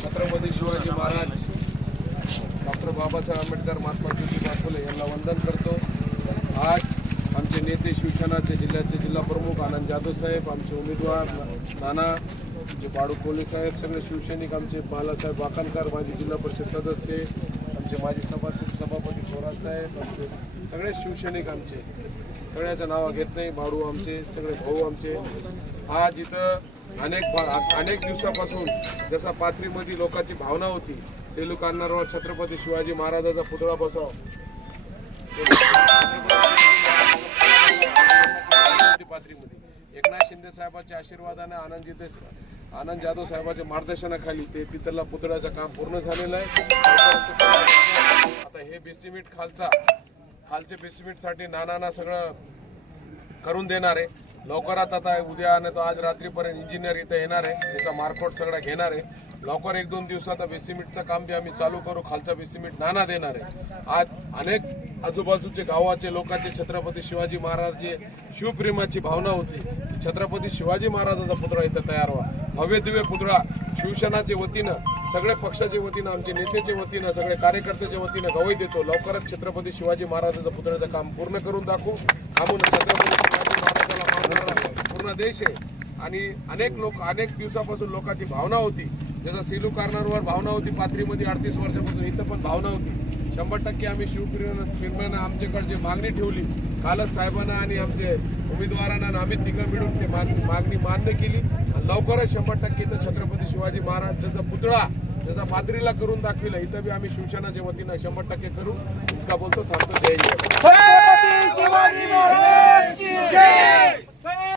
Chhatrapati Shivaji Maharaj, doctor Babasaheb Ambedkar, Mahatma Jyotiba Phule यांना वंदन करतो। आज आमचे नेते शिवसेनाचे जिल्ह्याचे जिल्हा प्रमुख आनंद जाधव साहेब, आमचे उमेदवार नाना, आमचे बाळू कोले साहेब, सगळे शिवसैनिक, आमचे बालासाहेब वाकणकर, माजी जिल्हा परिषद सदस्य, आमचे माजी सभापती थोरात साहेब, आमचे सगळे शिवसैनिक, आमचे सगळ्याचं नाव घेत नाही, बाळू आमचे सगळे भाऊ आमचे। आज इथं अनेक दिवसापासून जसा पाथरीमध्ये लोकांची भावना होती सेलू कान्हारवर छत्रपती शिवाजी महाराजाचा पुतळा बसावा, पाथरीमध्ये एकनाथ शिंदे साहेबांच्या आशीर्वादाने आनंद जाधव साहेबांच्या मार्गदर्शनाखाली ते तिथला पुतळ्याचं काम पूर्ण झालेलं आहे। आता हे बेसिमेंट खालचे बेसिमेंटसाठी नानांना सगळं करून देणार आहे। लवकरात आता उद्या नाही तर आज रात्रीपर्यंत इंजिनियर इथं येणार आहे, त्याचा मार्कआउट सगळा घेणार आहे। लवकर 1-2 दिवसात बेसिमेंटचं काम जे आम्ही चालू करू, खालचा बेसिमेंट नाना देणार आहे। आज अनेक आजूबाजूचे गावाचे लोकांचे छत्रपती शिवाजी महाराजचे शिवप्रेमाची भावना होती, छत्रपती शिवाजी महाराजाचा पुतळा इथं तयार व्हा, भव्य दिव्य पुतळा शिवसेनाच्या वतीनं, सगळे पक्षाच्या वतीनं, आमचे नेत्याच्या वतीनं, सगळे कार्यकर्त्याच्या वतीनं गवाही देतो। लवकरच छत्रपती शिवाजी महाराजाच्या पुतळ्याचं काम पूर्ण करून दाखवू। छत्रपती शिवाजी महाराजाला मानणारा पूर्ण देश आहे आणि अनेक दिवसापासून लोकांची भावना होती, जसं सेलू कार्नरवर भावना होती, पाथरीमध्ये 38 वर्षापासून इथं पण भावना होती। 100% आम्ही शिवप्रेमेनं आमच्याकडे जे मागणी ठेवली, कालच साहेबांना आणि आमचे उमेदवारांना आम्ही तिघं मिळून ते मागणी मान्य केली। लवकरच 100% इथं छत्रपती शिवाजी महाराजांचा पुतळा जसा पाथरीला करून दाखविला, इथं बी आम्ही शिवसेनाच्या वतीनं 100% करू। इतका बोलतो, थांबतो। जय हिंद।